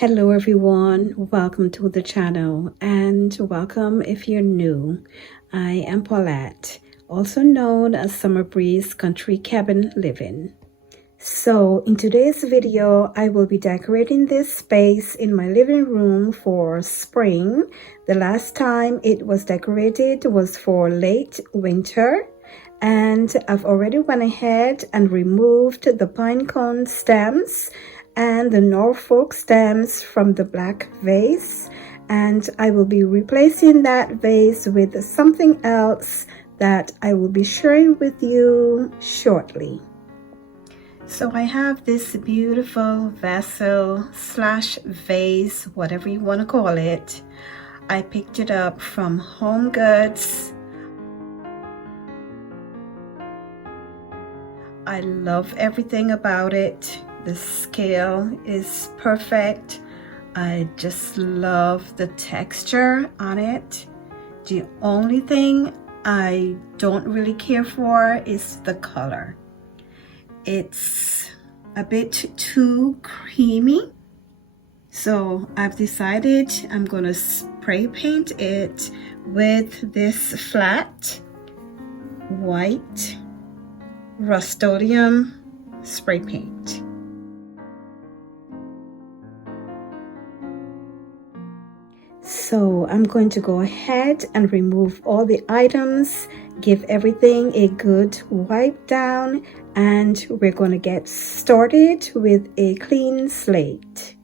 Hello everyone, welcome to the channel and welcome if you're new. I am Paulette, also known as Summer Breeze Country Cabin Living. So in today's video, I will be decorating this space in my living room for spring. The last time it was decorated was for late winter, and I've already went ahead and removed the pine cone stems and the Norfolk stems from the black vase, and I will be replacing that vase with something else that I will be sharing with you shortly. So I have this beautiful vessel slash vase, whatever you want to call it. I picked it up from Home Goods. I love everything about it. The scale is perfect. I just love the texture on it. The only thing I don't really care for is the color. It's a bit too creamy, so I've decided I'm gonna spray paint it with this flat white Rust-Oleum spray paint. So I'm going to go ahead and remove all the items, give everything a good wipe down, and we're going to get started with a clean slate.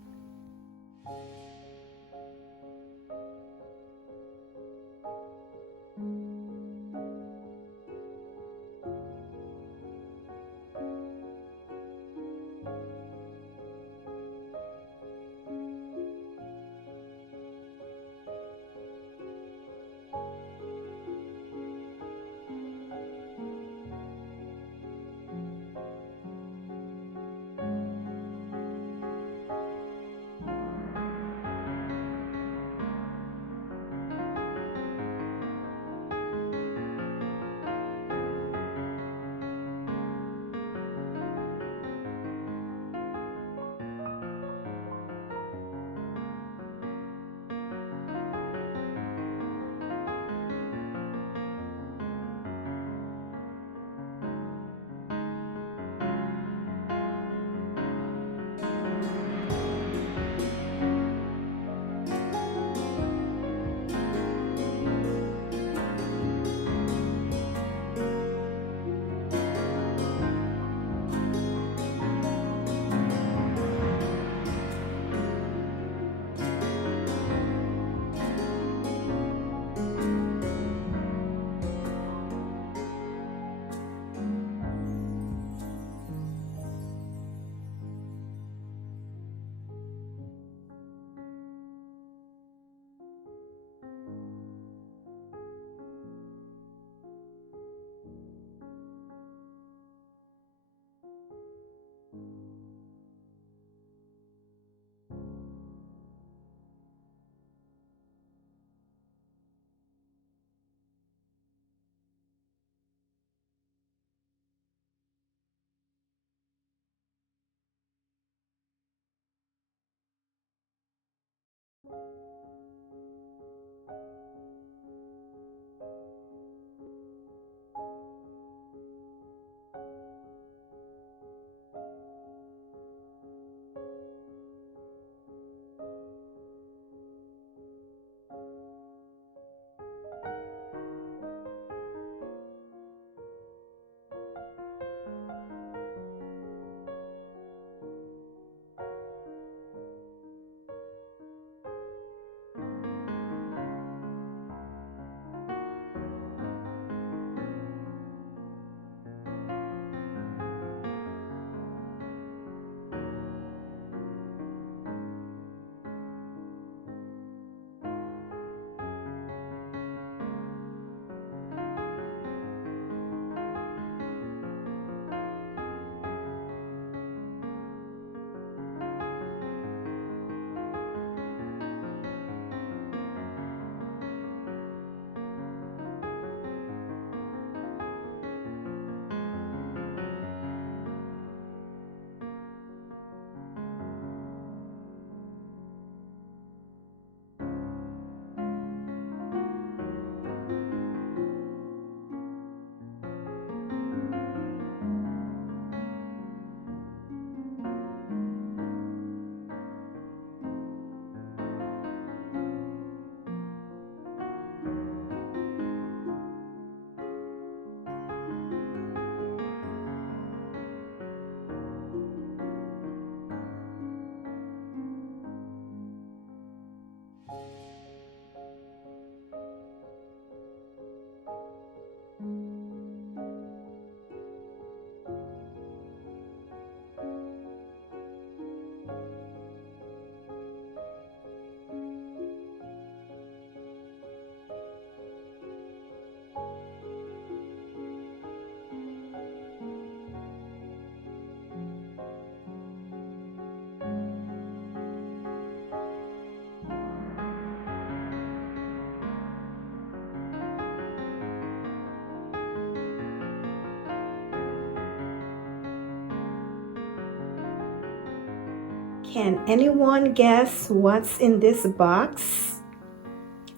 Can anyone guess what's in this box?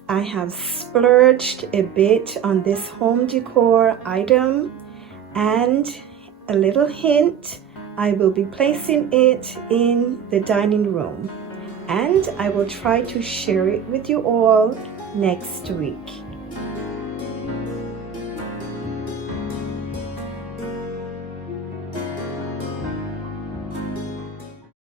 I have splurged a bit on this home decor item, and a little hint, I will be placing it in the dining room, and I will try to share it with you all next week.